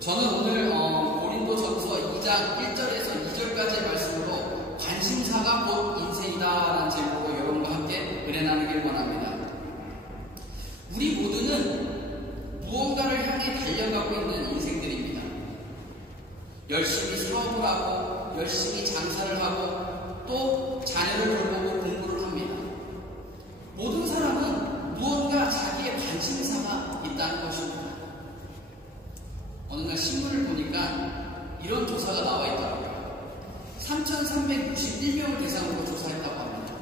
저는 오늘 고린도전서 2장 1절에서 2절까지의 말씀으로 관심사가 곧 인생이다라는 제목으로 여러분과 함께 은혜 나누길 원합니다. 우리 모두는 무언가를 향해 달려가고 있는 인생들입니다. 열심히 사업을 하고 열심히 장사를 하고 또 자녀를 돌보고 공부를 합니다. 모든 사람은 무언가 자기의 관심사가 있다는 것입니다. 어느 날 신문을 보니까 이런 조사가 나와 있더라고요. 3,361명을 대상으로 조사했다고 합니다.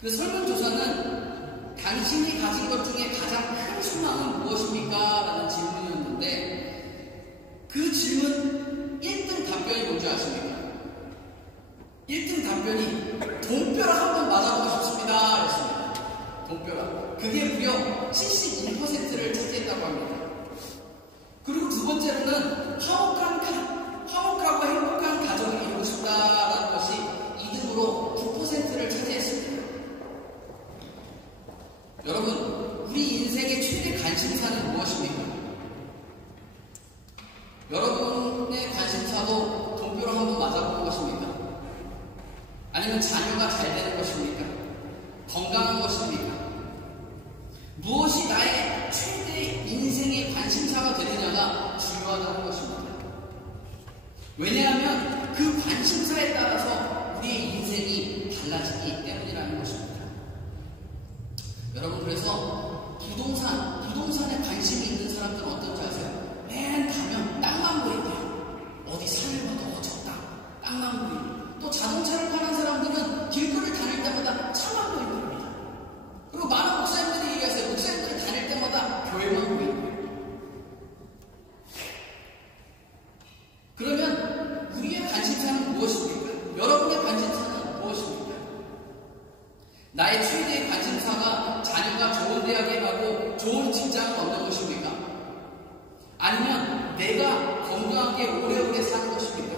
그 설문조사는 당신이 가진 것 중에 가장 큰 소망은 무엇입니까? 라는 질문이었는데 그 질문 1등 답변이 뭔지 아십니까? 1등 답변이 돈벼락 한번 맞아보고 싶습니다. 였습니다. 돈벼락. 그게 무려 71%를 차지했다고 합니다. 그리고 두 번째로는 화목하고 행복한 가정을 이루고 싶다라는 것이 2등으로 9%를 차지했습니다. 여러분, 우리 인생의 최대 관심사는 무엇입니까? 여러분의 관심사도 돈벼락 한번 맞아보는 것입니까? 아니면 자녀가 잘 되는 것입니까? 건강한 것입니까? 무엇이 나의 최대 인생의 관심사가 되느냐가 중요하다는 것입니다. 왜냐하면 그 관심사에 따라서 우리의 인생이 달라지기 때문이라는 것입니다. 여러분, 그래서 부동산에 관심이 있는 사람들은 어떤지 아세요? 맨 가면 땅만 보인대요. 어디 산을 봐도 적다. 땅만 보이고. 또 자동차를 타는 사람들은 길거리를 다닐 때마다 차만 보이는 겁니다. 그리고 많은 목사님들이 얘기하세요. 목사님들이 다닐 때마다 교회만 보이는 거예요. 그러면 우리의 관심사는 무엇입니까? 여러분의 관심사는 무엇입니까? 나의 최대의 관심사가 자녀가 좋은 대학에 가고 좋은 직장을 얻는 것입니까? 아니면 내가 건강하게 오래오래 사는 것입니까?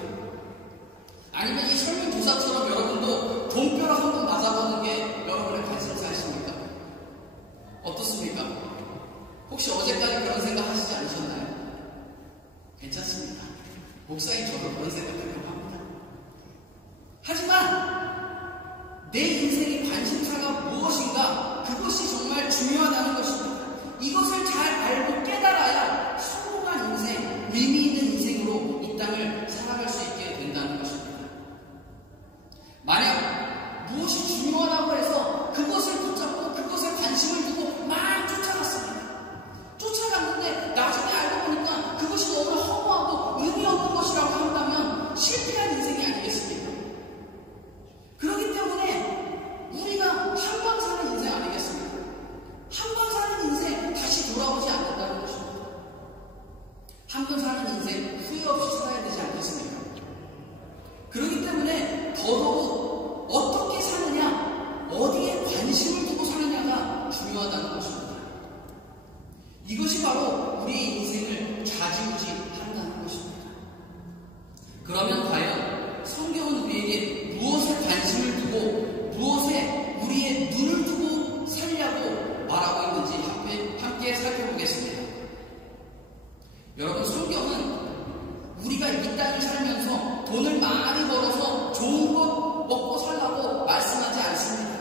아니면 이 설문조사처럼 여러분도 돈벼락 한번 맞아보는 게 여러분의 관심사이십니까? 어떻습니까? 혹시 어제까지 그런 생각 하시지 않으셨나요? 괜찮습니다. 목사님 저도 그런 생각을 합니다. 하지만 내 인생의 관심사가 무엇인가? 그것이 정말 중요하다는 것입니다. 이것을 잘 알고 깨달아야 성공한 인생, 의미 있는 인생으로 이 땅을 살아갈 수 있게 된다는 것입니다. 만약 무엇이 중요하다고 해서 그것을 붙잡고 그것에 관심을 두고 막 쫓아갔습니다. 쫓아갔는데 나중에 알고 보니까 그것이 너무 허무하고 의미 없는 것이라고 한다면 실패한 인생이 아니겠습니까? 그렇기 때문에 우리가 한 번 사는 인생 아니겠습니까? 한 번 사는 인생 다시 돌아오지 않는다는 것입니다. 한 번 사는 인생 후회 없이 살아야 되지 않겠습니까? 그렇기 때문에 더더욱 어떻게 사느냐, 어디에 관심을 두고 사느냐가 중요하다는 것입니다. 이것이 바로 우리의 인생을 좌지우지한다는 것입니다. 그러면 과연 성경은 우리에게 무엇에 관심을 두고 무엇에 우리의 눈을 두고 살려고 말하고 있는지 함께 살펴보겠습니다. 여러분, 성경은 우리가 이 땅을 살면서 돈을 많이 벌어서 좋은 것 먹고 살라고 말씀하지 않습니다.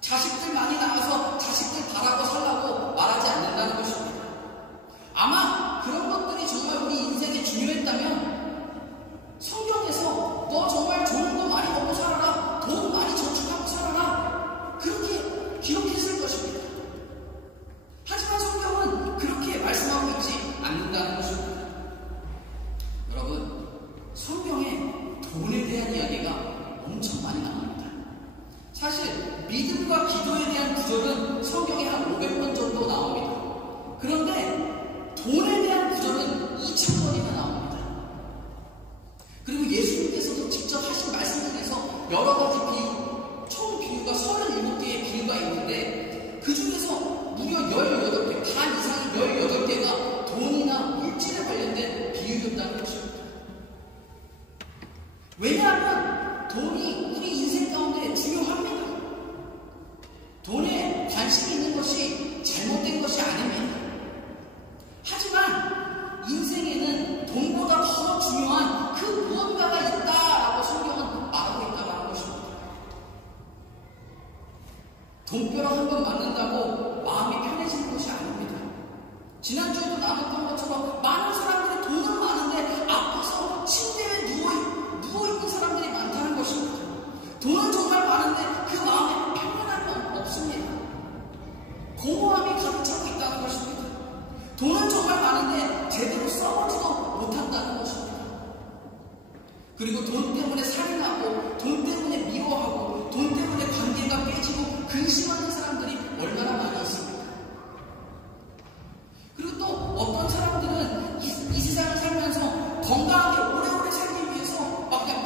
자식들 많이 낳아서 자식들 바라고 살라고 말하지 않는다는 것입니다. 아마 그런 것들이 정말 우리 인생에 중요했다면 성경에서 너 정말 좋은 거 많이 먹고 살아라, 돈 많이 저축하고 살아라, 그렇게 기록했을 것입니다. 하지만 성경은 그렇게 말씀하고 있지 않는다는 것입니다. 여러분, 성경에 돈에 대한 이야기가 엄청 많이 나옵니다. 사실 믿음과 기도에 대한 구절은 성경에 한 500번 정도 나옵니다. 그런데 돈에 대한 구절은 2000번이나 나옵니다. 그리고 예수님께서도 직접 하신 말씀 중에서 여러 가지 비유, 총 비유가 37개의 비유가 있는데 그 중에서 무려 18개, 반 이상이 18개가 돈이나 물질에 관련된 비유였다는 것입니다. 왜냐하면 돈이 우리 인생 가운데 중요합니다. 돈에 관심이 있는 것이 잘못된 것이 아닙니다. 하지만 중요한 그 무언가가 있다라고 성경은 말하고 있다는 것입니다. 돈벼락 한 번 맞는다고 마음이 편해지는 것이 아닙니다. 지난주에도 나눴던 것처럼 많은 사람들이 돈은 많은데 아파서 침대에 누워있는 사람들이 많다는 것입니다. 돈은 정말 많은데 그 마음에 편안함이 없습니다. 공허함이 가득 차고 있다는 것입니다. 돈은 정말 많은데 제대로 써보지도 못한다는 것입니다. 그리고 돈 때문에 살인하고 돈 때문에 미워하고 돈 때문에 관계가 깨지고 근심하는 사람들이 얼마나 많이 있습니까? 그리고 또 어떤 사람들은 이 세상을 살면서 건강하게 오래오래 살기 위해서 막 그냥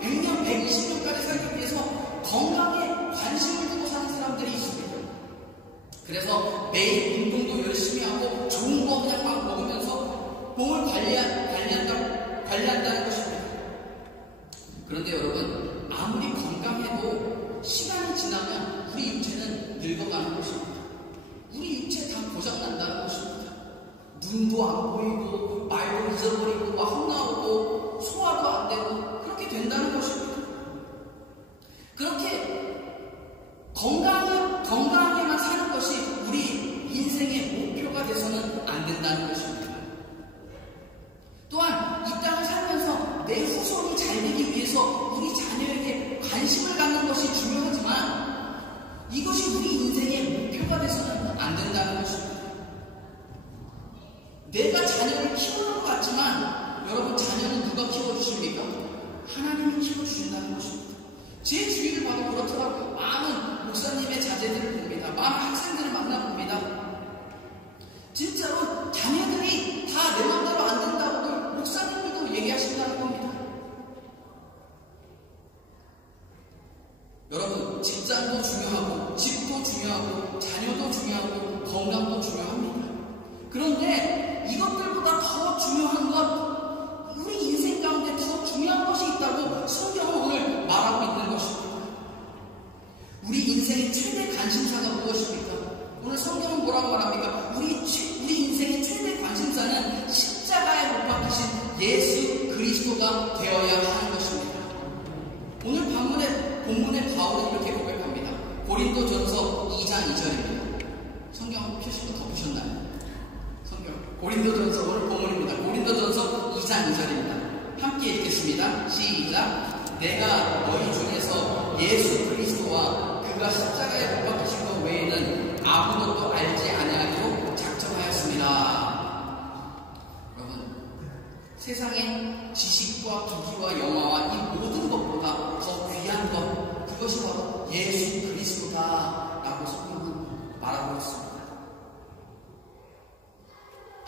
100년, 120년까지 살기 위해서 건강에 관심을 두고 사는 사람들이 있습니다. 그래서 매일 운동도 열심히 하고 좋은 거 그냥 막 먹으면서 몸을 관리한다는 것입니다. 그런데 여러분, 아무리 건강해도 시간이 지나면 우리 육체는 늙어가는 것입니다. 우리 육체 다 고장난다는 것입니다. 눈도 안 보이고 말도 잊어버리고 막 혼나오고 소화도 안 되고 그렇게 된다는 것입니다. 그렇게 건강하게만 사는 것이 우리 인생의 목표가 돼서는 안 된다는 것입니다. 또한 이 땅을 살면서 내 후손이 잘 되기 위해서 우리 자녀에게 관심을 갖는 것이 중요하지만 이것이 우리 인생의 목표가 돼서는 안 된다는 것입니다. 내가 자녀를 키우는 것 같지만 여러분, 자녀는 누가 키워주십니까? 하나님이 키워주신다는 것입니다. 제 주위를 봐도 그렇더라고요. 많은 목사님의 자제들을 봅니다. 많은 학생들을 만나봅니다. 진짜로 자녀들이 다 내 맘대로 안 된다고들 목사님들도 얘기하신다는 겁니다. 여러분, 직장도 중요하고 집도 중요하고 자녀도 중요하고 건강도 중요합니다. 그런데 이것들보다 더 중요한 것, 우리 인생 가운데 더 중요한 것이 있다고 성경은 오늘 말하고 있는 것입니다. 우리 인생의 최대 관심사가 무엇입니까? 오늘 성경은 뭐라고 말합니까? 우리 인생의 최대 관심사는 십자가에 못 박히신 예수 그리스도가 되어야 하는 것입니다. 오늘 본문의 바울은 이렇게 고백합니다. 고린도전서 2장 2절입니다. 성경 펴시고 덮으셨나요? 성경 고린도전서, 오늘 본문입니다. 고린도전서 2장 2절입니다. 함께 읽겠습니다. 시작. 내가 너희 중에서 예수 그리스도와 그가 십자가에 못 박히신 것 외에는 아무것도 알지 아니하기로 작정하였습니다. 여러분, 세상의 지식과 기기와 영화와 이 모든 것보다 더 귀한 것, 그것이 바로 예수 그리스도다라고 성경은 말하고 있습니다.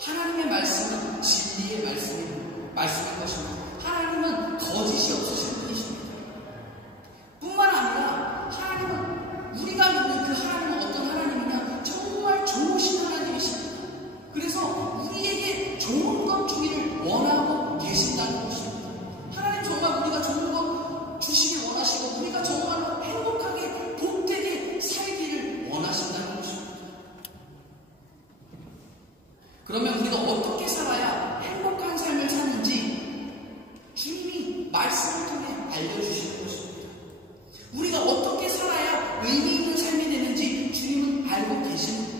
하나님의 말씀은 진리의 말씀인 것입니다. 하나님은 거짓이 없으신 분이십니다. 뿐만 아니라 하나님은, 우리가 믿는 그 하나님은 어떤 하나님이냐? 정말 좋으신 하나님이십니다. 그래서 우리에게 좋은 것 주기를 원하고 계신다는 것입니다. 하나님 정말 우리가 좋은 것 주시길 원하시고 우리가 정말로 행복하게 복되게 살기를 원하신다는 것입니다. 그러면 우리가 어떻게 살아야 행복한 삶을 사는지 주님이 말씀을 통해 알려주시는 것입니다. 우리가 어떻게 살아야 의미 있는 삶이 되는지 주님은 알고 계십니다.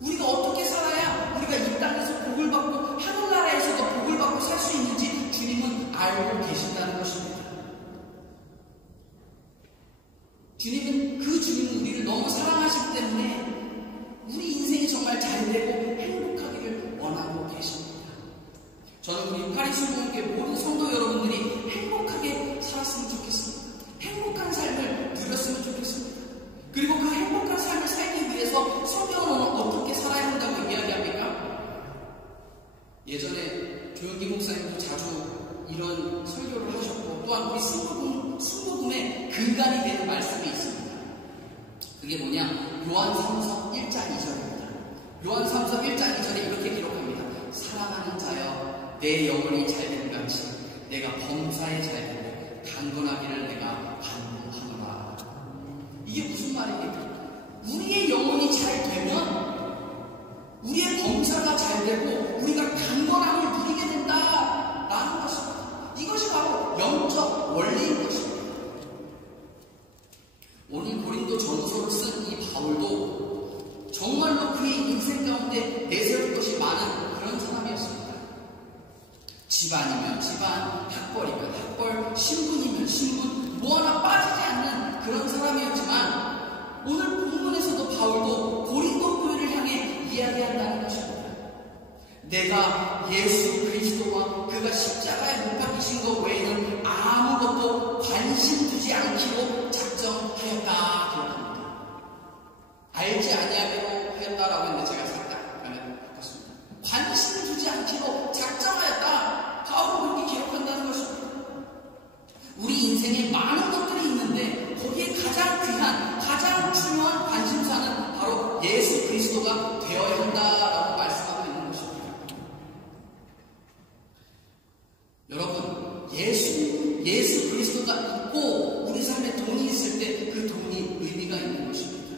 우리가 어떻게 살아야 우리가 이 땅에서 복을 받고 하늘나라에서도 복을 받고 살 수 있는지 주님은 알고 계신다는 것입니다. 주님은 우리를 너무 사랑하시기 때문에 우리 인생이 정말 잘 되고 행복하기를 원하고 계십니다. 저는 우리 파리순교회 모든 성도 여러분들이 행복하게 살았으면 좋겠습니다. 행복한 삶을 누렸으면 좋겠습니다. 그리고 그 행복한 삶을 살기 위해서 성경은 어떻게 살아야 한다고 이야기합니까? 예전에 조영기 목사님도 자주 이런 설교를 하셨고, 또한 우리 순복음의 근간이 되는 말씀이 있습니다. 그게 뭐냐? 요한 3서 1장 2절입니다. 요한 3서 1장 2절에 이렇게 기록합니다. 사랑하는 자여, 내 영혼이 잘됨 같이 내가 범사에 잘되고 강건하기를 내가 반복하노라. 이게 무슨 말입니까? 우리의 영혼이 잘 되면, 우리의 경사가 잘 되고 우리가 강건함을 누리게 된다라는 것입니다. 이것이 바로 영적 원리인 것입니다. 오늘 고린도 전서를 쓴 이 바울도 정말로 그의 인생 가운데 내세울 것이 많은 그런 사람이었습니다. 집안이면 집안, 학벌이면 학벌, 신분이면 신분, 뭐 하나 빠지지 않는 그런 사람이었지만 오늘 본문에서도 바울도 고린도 교회를 향해 이야기한다는 것입니다. 내가 예수 그리스도와 그가 십자가에 못 박히신 것 외에는 아무것도 관심 두지 않기로 작정하였다 기록합니다. 알지 아니하기로 하였다라고 했는데 제가 살짝 바꿨습니다. 관심 두지 않기로 작정하였다. 바울은 그렇게 기록한다는 것입니다. 우리 인생에 많은 것들이 있는데 거기에 가장 귀한, 가장 중요한 관심사는 바로 예수 그리스도가 되어야 한다라고 말씀하고 있는 것입니다. 여러분, 예수 그리스도가 있고 우리 삶에 돈이 있을 때 그 돈이 의미가 있는 것입니다.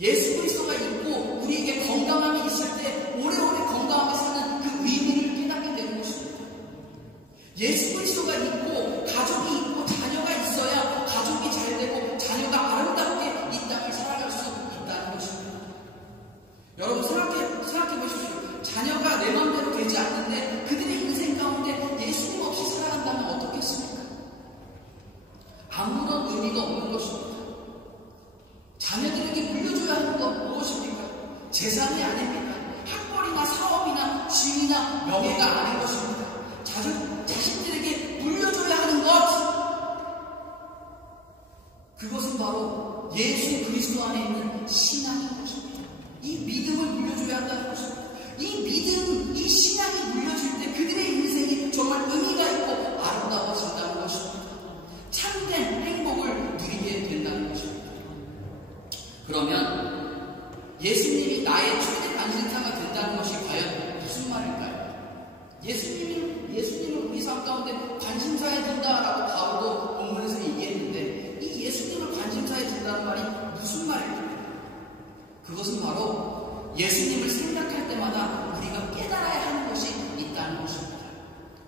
예수 그리스도가 있고 우리에게 건강함이 있을 때 오래오래 건강하게 사는 그 의미를 깨닫게 되는 것입니다. 예수 그리스도가 있고 가족이 있고 자녀가 있어야 가족이 잘 되고 자녀가 아름답게 이 땅을 살아갈 수 있다는 것입니다. 여러분 생각해 보십시오. 자녀가 내 마음대로 되지 않는데 그들의 인생 가운데 예수님 없이 살아간다면 어떻겠습니까? 아무런 의미가 없는 것입니다. 자녀들에게 물려줘야 하는 건 무엇입니까? 재산이 아닙니까? 학벌이나 사업이나 지위나 명예가 아닌 것입니다. 자신들에게 물려줘야 하는 것, 그것은 바로 예수 그리스도 안에 있는 신앙인 것입니다. 이 믿음을 물려줘야 한다는 것입니다. 이 믿음, 이 신앙이 물려줄 때 그들의 인생이 정말 의미가 있고 아름다워진다는 것입니다. 참된 행복을 누리게 된다는 것입니다. 그러면 예수님이 나의 최대 관심사가 된다는 것이 과연 무슨 말일까요? 예수님을 우리 삶 가운데 관심사에 둔다라고 바울도 본문에서 얘기했는데 이 예수님을 관심사에 둔다는 말이 무슨 말일까요? 그것은 바로 예수님을 생각할 때마다 우리가 깨달아야 하는 것이 있다는 것입니다.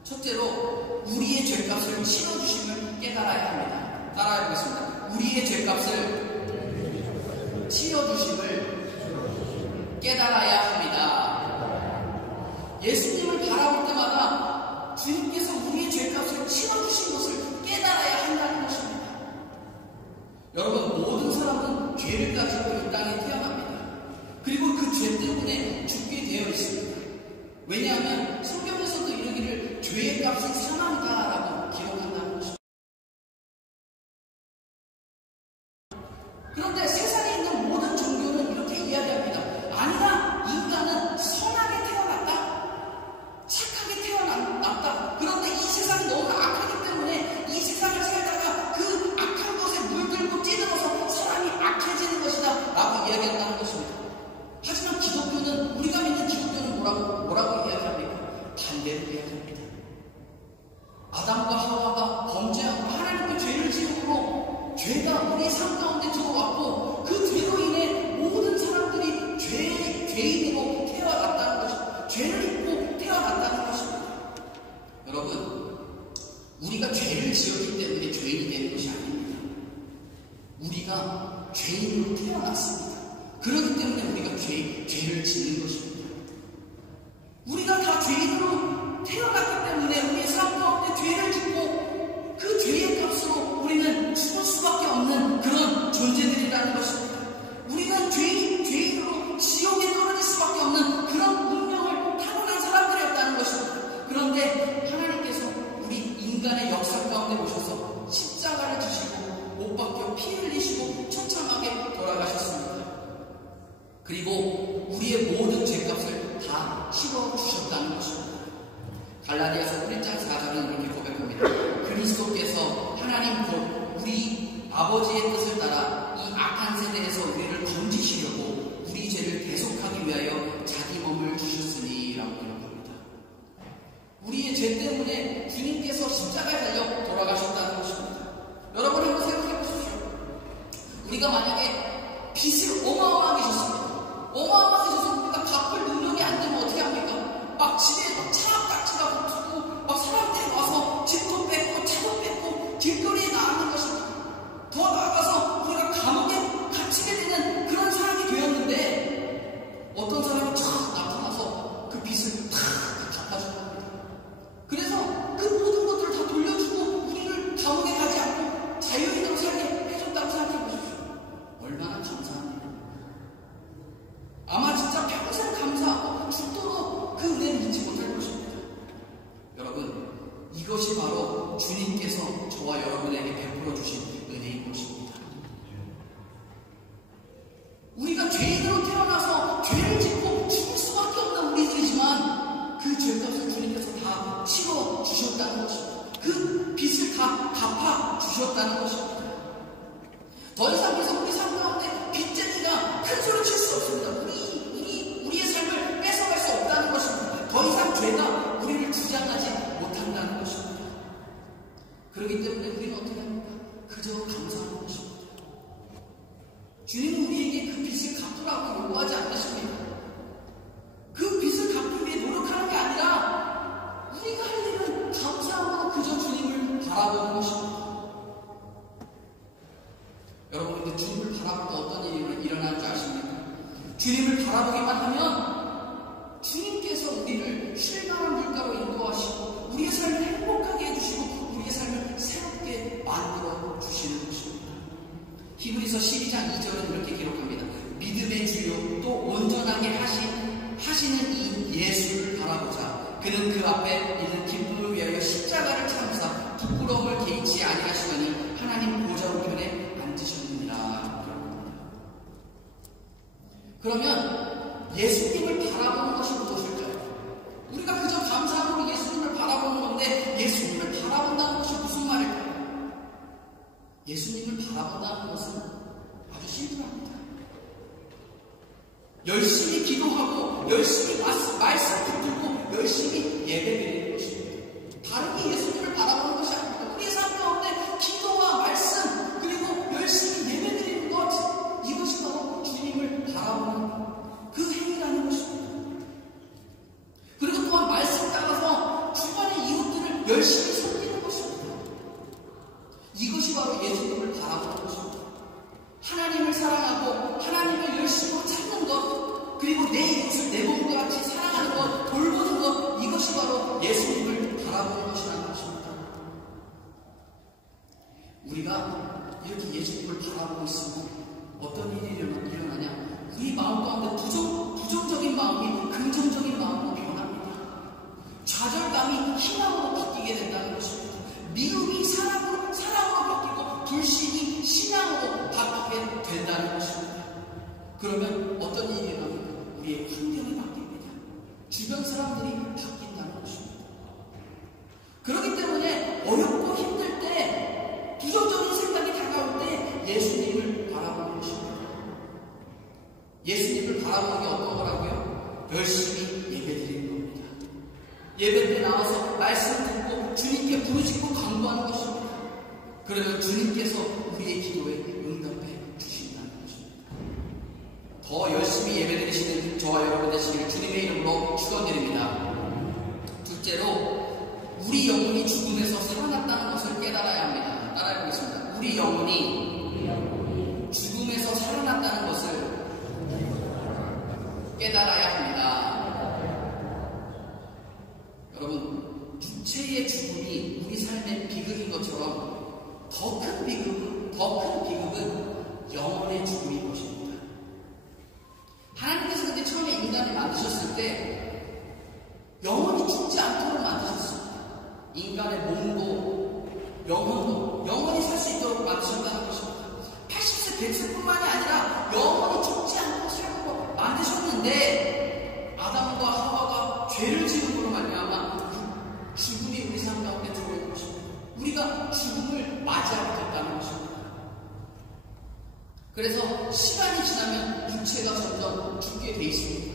첫째로 우리의 죄값을 치러주심을 깨달아야 합니다. 따라해보겠습니다. 우리의 죄값을 치러주심을 깨달아야 합니다. 예수님을 바라볼 때마다 주님께서 우리의 죄값을 치러주신 것을 깨달아야 한다는 것입니다. 여러분, 모든 사람은 죄를 가지고 이 땅에 태어납니다. 그리고 그 죄 때문에 죽게 되어 있습니다. 왜냐하면 성경에서도 이르기를 죄의 값이 사망이다라고 기록한다는 것입니다. 그런데 세상에 있는 모든 종교는 이렇게 이야기합니다. 아니다, 인간은 선하게 태어났다, 착하게 태어났다. 그런데 이 세상이 너무 악하기 때문에 이 세상을 살다가 그 악한 것에 물들고 찌들어서 사람이 악해지는 것이다 라고 이야기한다는 것입니다. 하지만 기독교는, 우리가 믿는 기독교는 뭐라고 이야기합니까? 반대로 이야기합니다. 아담과 하와가 범죄하고 하나님께 죄를 지음으로 죄가 우리 삶 가운데 들어왔고 그 죄로 인해 모든 사람들이 죄인으로 태어났다는 것입니다. 죄를 입고 태어났다는 것입니다. 여러분, 우리가 죄를 지었기 때문에 죄인이 되는 것이 아닙니다. 우리가 죄인으로 태어났습니다. 그렇기 때문에 우리가 죄를 짓는 것입니다. 우리가 다 죄인으로 태어났기 때문에 우리의 삶 가운데 죄를 짓고 그 죄의 값으로 우리는 죽을 수밖에 없는 그런 존재들이라는 것입니다. 우리가 죄인으로 지옥에 떨어질 수밖에 없는 그런 운명을 타고난 사람들이었다는 것입니다. 그런데 하나님께서 우리 인간의 역사 가운데 오셔서 십자가를 지시고 못 박혀 피 흘리시고 처참하게 돌아가셨습니다. 그리고 우리의 모든 죄값을 다 치러주셨다는 것입니다. 갈라디아서 1장 4절은 이렇게 고백합니다. 그리스도께서 하나님 곧 우리 아버지의 뜻을 따라 이 악한 세대에서 우리를 건지시려고 우리 죄를 대속하기 위하여 자기 몸을 주셨으니 라고 기록합니다. 우리의 죄 때문에 주님께서 십자가에 달려 돌아가셨다는 것입니다. 여러분 한번 생각해 보십시오. 우리가 만약에 빚을 어마어마하게 졌습니다. 어마어마하게 져서 우리가 바꿀 능력이 안 되면 어떻게 합니까? 막 집에 막 차악딱지가 붙고 막 사람들이 와서 집도 뺏고 차도 뺏고 길거리에 나가는 것입니다. 더 나아가서 우리가 감옥에 갇히게 되는 그런 사람이 되었는데 어떤 사람이 촥 나타나서 그 빚을 다 갚아주는 겁니다. 그래서 그 모든 것들을 다 돌려주고 우리를 감옥에 가지 않고 자유인으로 살게 해줬다고 생각해 보십시오. 얼마나 감사한 일입니까? 아마 진짜 평생 감사하고 죽도록 그 은혜를 잊지 못할 것입니다. 여러분, 이것이 바로 주님께서 저와 여러분에게 베풀어 주신 은혜인 것입니다. 우리가 죄인으로 태어나서 죄를 짓고 죽을 수밖에 없는 우리들이지만 그 죄값을 주님께서 다 치러 주셨다는 것입니다. 그 빚을 다 갚아 주셨다는 것입니다. 더 이상 그래서 우리 삶 가운데 빚쟁이가 큰 소리 칠 수 없습니다. 우리의 삶을 뺏어갈 수 없다는 것입니다. 더 이상 죄가 우리를 주장하지 못한다는 것입니다. 그렇기 때문에 우리는 어떻게 합니까? 그저 감사하는 것입니다. 주님은 우리에게 그 빚을 갚으라고 요구하지 않으십니다. 그 빚을 갚기 위해 노력하는 게 아니라 우리가 할 일은 감사함으로 그저 주님을 바라보는 것입니다. 여러분, 근데 주님을 바라볼 때 어떤 일이 일어나는 줄 아십니까? 주님을 바라보기만 하면 주님께서 우리를 쉴만한 물가로 인도하시고 우리의 삶을 행복하게 해주시고 우리의 삶을 새롭게 만들어 주시는 것입니다. 히브리서 12장 2절은 이렇게 기록합니다. 믿음의 주요 또 온전하게 하시는 이 예수를 바라보자. 그는 그 앞에 있는 기쁨을 위하여 십자가를 참사 부끄러움을 개의치 아니하시더니 하나님 보좌 우편에 앉으셨느니라. 그러면 예수님을 바라보는 것이 무엇일까요? 우리가 그저 감사함으로 예수님을 바라보는 건데 예수님을 바라본다는 것이 무슨 말일까요? 예수님을 바라본다는 것은 아주 심플합니다. 열심히 기도하고 열심히 말씀 붙들고 열심히 예배드리는 것입니다. 다른 게 예수님을 바라보는 것이 아닙니다. 우리의 삶 가운데 기도와 말씀 그리고 열심히 예배드리는 것, 이것이 바로 주님을 바라보는 그 행위라는 것입니다. 그리고 또한 말씀 따라서 주변의 이웃들을 열심히 섬기는 것입니다. 이것이 바로 예수님을 바라보는 것입니다. 하나님을 사랑하고 하나님을 열심히 찾는 것, 그리고 내 이웃을 내 몸과 같이 사랑하는 것, 돌보는 것, 이것이 바로 예수님을 바라보는 것이라는 것입니다. 우리가 이렇게 예수님을 바라보고 있으면 어떤 일이 일어나냐? 우리 마음 가운데 부정적인 마음이 긍정적인 마음으로 변합니다. 좌절감이 희망으로 바뀌게 된다는 것입니다. 미움이 사랑으로 바뀌고 불신이 신앙으로 바뀌게 된다는 것입니다. 그러면 어떤 일이 일어납니까? 우리의 환경이 바뀝니다. 주변 사람들이 바뀐다는 것입니다. 그렇기 때문에 어렵고 힘들 때, 부정적인 생각이 다가올 때 예수님을 바라보는 것입니다. 예수님을 바라보는 게 어떤 거라고요? 열심히 예배드리는 겁니다. 예배 때 나와서 말씀 듣고 주님께 부르짖고 간구하는 것입니다. 그러면 주님께서 우리의 기도에 응답해 주신다는 것입니다. 더 열심히 예배드리시는 저와 여러분 되시기를 주님의 이름으로 축원드립니다. 둘째로, 우리 영혼이 죽음에서 살아났다는 것을 깨달아야 합니다. 따라해보겠습니다. 우리 영혼이 죽음에서 살아났다는 것을 깨달아야 합니다. 여러분, 육체의 죽음이 우리 삶의 비극인 것처럼 더 큰 비극은 영혼의 죽음인 것입니다. 하나님께서 근데 처음에 인간을 만드셨을 때 영혼이 죽지 않도록 만드셨습니다. 인간의 몸도 영혼도 영원히 살 수 있도록 만드셨다는 것입니다. 80세, 100세뿐만이 아니라 영원히 죽지 않고 살고 만드셨는데 아담과 하와가 죄를 지음으로 말미암아 그 죽음이 우리 삶 가운데 들어온 것입니다. 우리가 죽음을 맞이하게 됐다는 것입니다. 그래서 시간이 지나면 육체가 점점 죽게 돼 있습니다.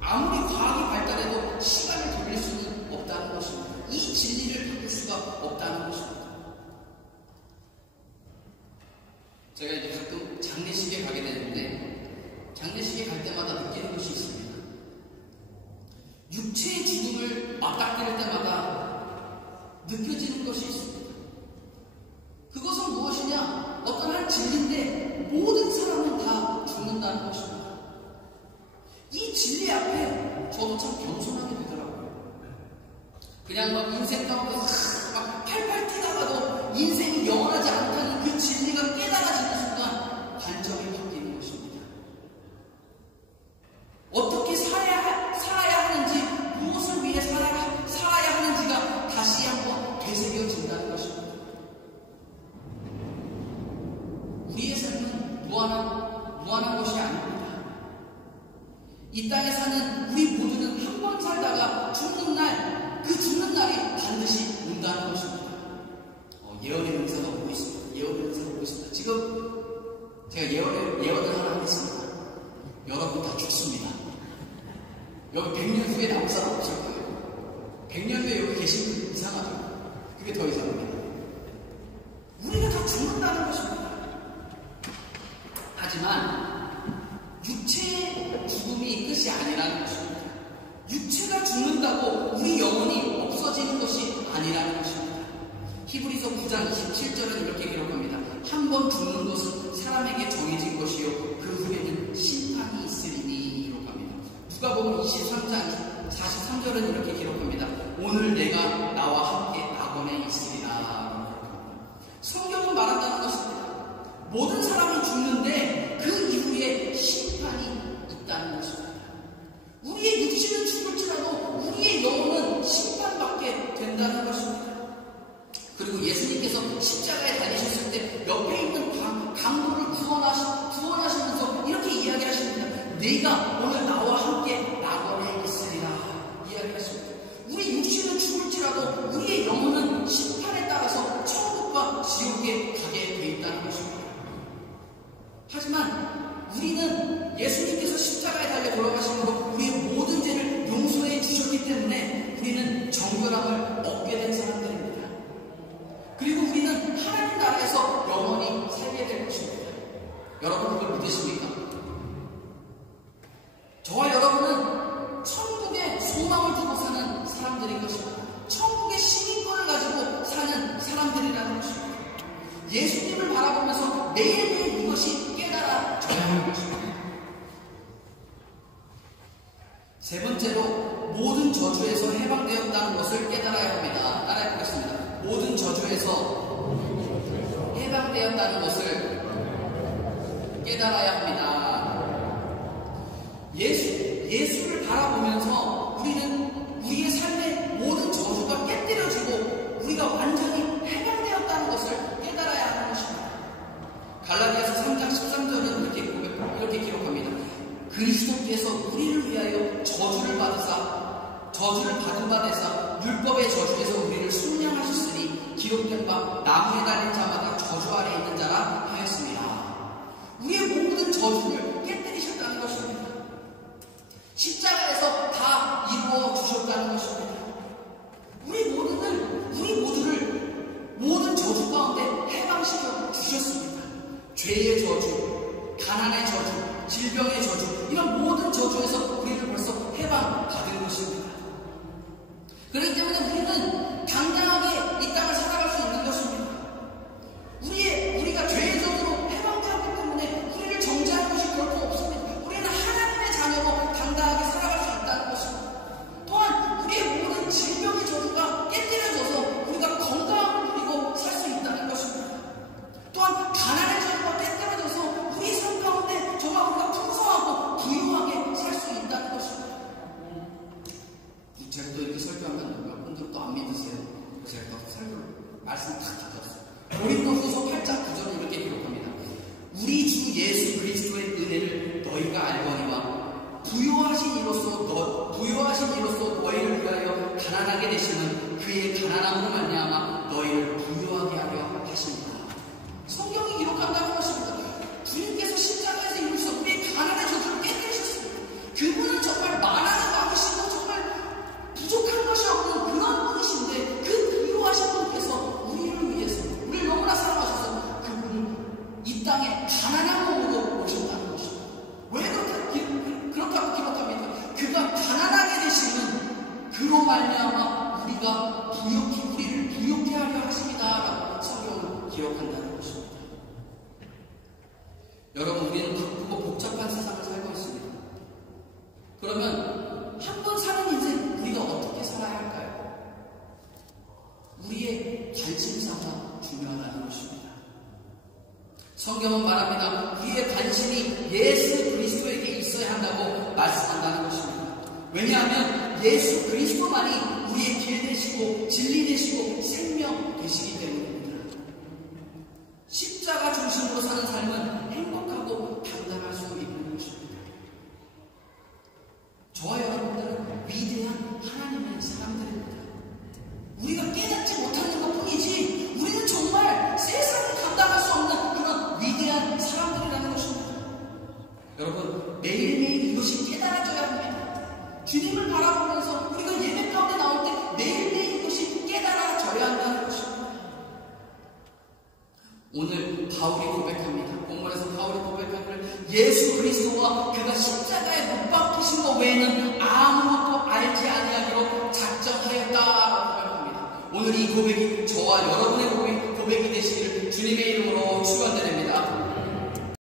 아무리 과학이 발달해도 시간을 돌릴 수는 없다는 것입니다. 이 진리를 바꿀 수가 없다는 것입니다. 제가 이제 가끔 장례식에 가게 되는데 장례식에 갈 때마다 느끼는 것이 있습니다. 느껴지는 것이 있습니다. 그것은 무엇이냐? 어떤 한 진리인데 모든 사람은 다 죽는다는 것입니다. 이 진리 앞에 저도 참 겸손하게 되더라고요. 그냥 막 인생 가운데서 막 팔팔 뛰다가도 인생이 영원하지 않다는 그 진리가 깨달아지는 순간 관점이 바뀌는 것입니다. 어떻게 살아야 하는지, 무엇을 위해 살아야 하는지가 다시 한번 되새겨진다는 것입니다. 우리의 삶은 무한한 것이 아닙니다. 이 땅에 사는 우리 모두는 한 번 살다가 죽는 날, 그 죽는 날이 반드시 온다는 것입니다. 예언의 은사가 오고 있습니다. 예언의 은사가 오고 있습니다. 지금 제가 예언을 하나 하겠습니다. 여러분 다 죽습니다. 여기 100년 후에 남을 사람 없을 거예요. 100년 후에 여기 계신 분 이상하죠? 그게 더 이상합니다. 우리가 다 죽는다는 것입니다. 하지만 육체의 죽음이 끝이 아니라는 것입니다. 육체가 죽는다고 우리 영혼이 없어지는 것이 아니라는 것입니다. 히브리서 9장 27절은 이렇게 기록합니다. 한 번 죽는 것은 사람에게 정해진 것이요 그 후에는 심판이 있으리니 기록합니다. 누가복음 23장 43절은 이렇게 기록합니다. 오늘 내가 나와 함께 낙원에 있으리라. 성경은 말한다는 것입니다. 모든 사람이 죽는데 그 이후에 심판이 있다는 것입니다. 우리의 육신은 죽을지라도 우리의 영혼은 심판받게 된다는 것입니다. 그리고 예수님께서 십자가에 달리셨을 때 옆에 있는 강도를 구원하시면서 이렇게 이야기하십니다. 네가 오늘 나와 함께 낙원에 있으리라 이야기하십니다. 우리 육신은 죽을지라도 우리의 영혼은 심판에 따라서 천국과 지옥에 가게 되어 있다는 것입니다. 하지만 우리는 예수님께서 십자가에 달려 돌아가심으로 우리의 모든 죄를 용서해 주셨기 때문에 우리는 정결함을 얻게 된 사람들입니다. 그리고 우리는 하나님 나라에서 영원히 살게 될 것입니다. 여러분 그걸 믿으십니까? 저와 여러분은 천국의 소망을 두고 사는 사람들인 것입니다. 천국의 시민권을 가지고 사는 사람들이라는 것입니다. 예수님을 바라보면서 매일매일 이것이 깨달아져야 하는 것입니다. 세 번째로 모든 저주에서 해방되었다는 것을 깨달아야 합니다. 따라해 보겠습니다. 모든 저주에서 해방되었다는 것을 깨달아야 합니다. 예수를 바라보면서 우리는 우리의 삶의 모든 저주가 깨뜨려지고 우리가 완전히 해방되었다는 것을 깨달아야 하는 것입니다. 갈라디아서 3장 13절은 이렇게 기록합니다. 그리스도께서 우리를 위하여 저주를 받은 바 되사 율법의 저주에서 우리를 속량하셨으니 기록된 바 나무에 달린 자마다 저주 아래 있는 자라 하였습니다. 우리의 모든 저주를 깨뜨리셨다는 것입니다. 십자가에서 다 이루어 주셨다는 것입니다. 우리 모두를 모든 저주 가운데 해방시켜 주셨습니다. 죄의 저주, 가난의 저주, 질병의 저주, 이런 모든 저주에서 우리를 벌써 해방받은 것입니다. 그렇기 때문에 우리는 당당하게 이 땅을 살아갈 수 있는 것입니다. 우리가 죄의 저주로 해방되었기 때문에 우리를 정죄하는 것이 결코 없습니다. 우리는 하나님의 자녀로 당당하게 살아갈 수 있다는 것입니다. 또한 우리의 모든 질병의 저주가 깨뜨려져서 우리가 건강을 누리고 살 수 있다는 것입니다. 또한 가난의 저주가 깨뜨려져서 우리 삶 가운데 정말 우리가 풍성하고 부유하게 살 수 있다는 것입니다. 제가 또 이렇게 설교하면 몇 분들은 또 안 믿으세요. 제가 또 말씀 탁 닫았어요. 고린도후서 8장 9절은 이렇게 기록합니다. 우리 주 예수 그리스도의 은혜를 너희가 알거니와 부요하신 이로써 너희를 위하여 가난하게 되시는 그의 가난함으로 말미암아 너희를 부요하게 하려 하십니다. 성경이 기록한다는 것입니다. 주님께서 십자가에서 이루셔서 우리의 가난의 저주를 깨뜨리셨습니다. 그분은 정말 만하는 왕이시고 정말 부족한 것이 없는 그런 분이신데 그 부요하신 분께서 우리를 위해서 우리를 너무나 사랑하셔서 그분을 이 땅에 가난한 몸으로 오셨다는 것입니다. 왜 그렇다고 기록합니까? 그가 가난하게 되시는 그로 말미암아 우리를 유혹해 하려 하십니다라고 성경은 기록한다는 것입니다. 여러분, 우리는 바쁘고 복잡한 세상을 살고 있습니다. 그러면 한 번 사는 인생 우리가 어떻게 살아야 할까요? 우리의 관심사가 중요하다는 것입니다. 성경은 말합니다. 우리의 관심이 예수 그리스도에게 있어야 한다고 말씀한다는 것입니다. 왜냐하면 예수 그리스도만이 우리의 길 되시고 진리 되시고 생명 되시기 때문입니다. 십자가 중심으로 사는 삶은 행복하고 당당할 수 있는 것입니다. 저와 여러분들은 위대한 하나님의 사람들입니다. 우리가 깨닫지 못하는 것 뿐이지 우리는 정말 세상을 감당할 수 없는 그런 위대한 사람들이라는 것입니다. 여러분, 매일매일 이것이 깨달아져야 합니다. 주님을 바라보면서 우리가 예배 가운데 나올 때 매일매일 이것이 깨달아져야 한다는 것입니다. 오늘 바울이 고백합니다. 본문에서 바울이 고백하기를 예수 그리스도와 그가 십자가에 못 박히신 것 외에는 아무것도 알지 아니하기로 작정하였다라고 고백합니다. 오늘 이 고백이 저와 여러분의 고백이 되시기를 주님의 이름으로 축원드립니다.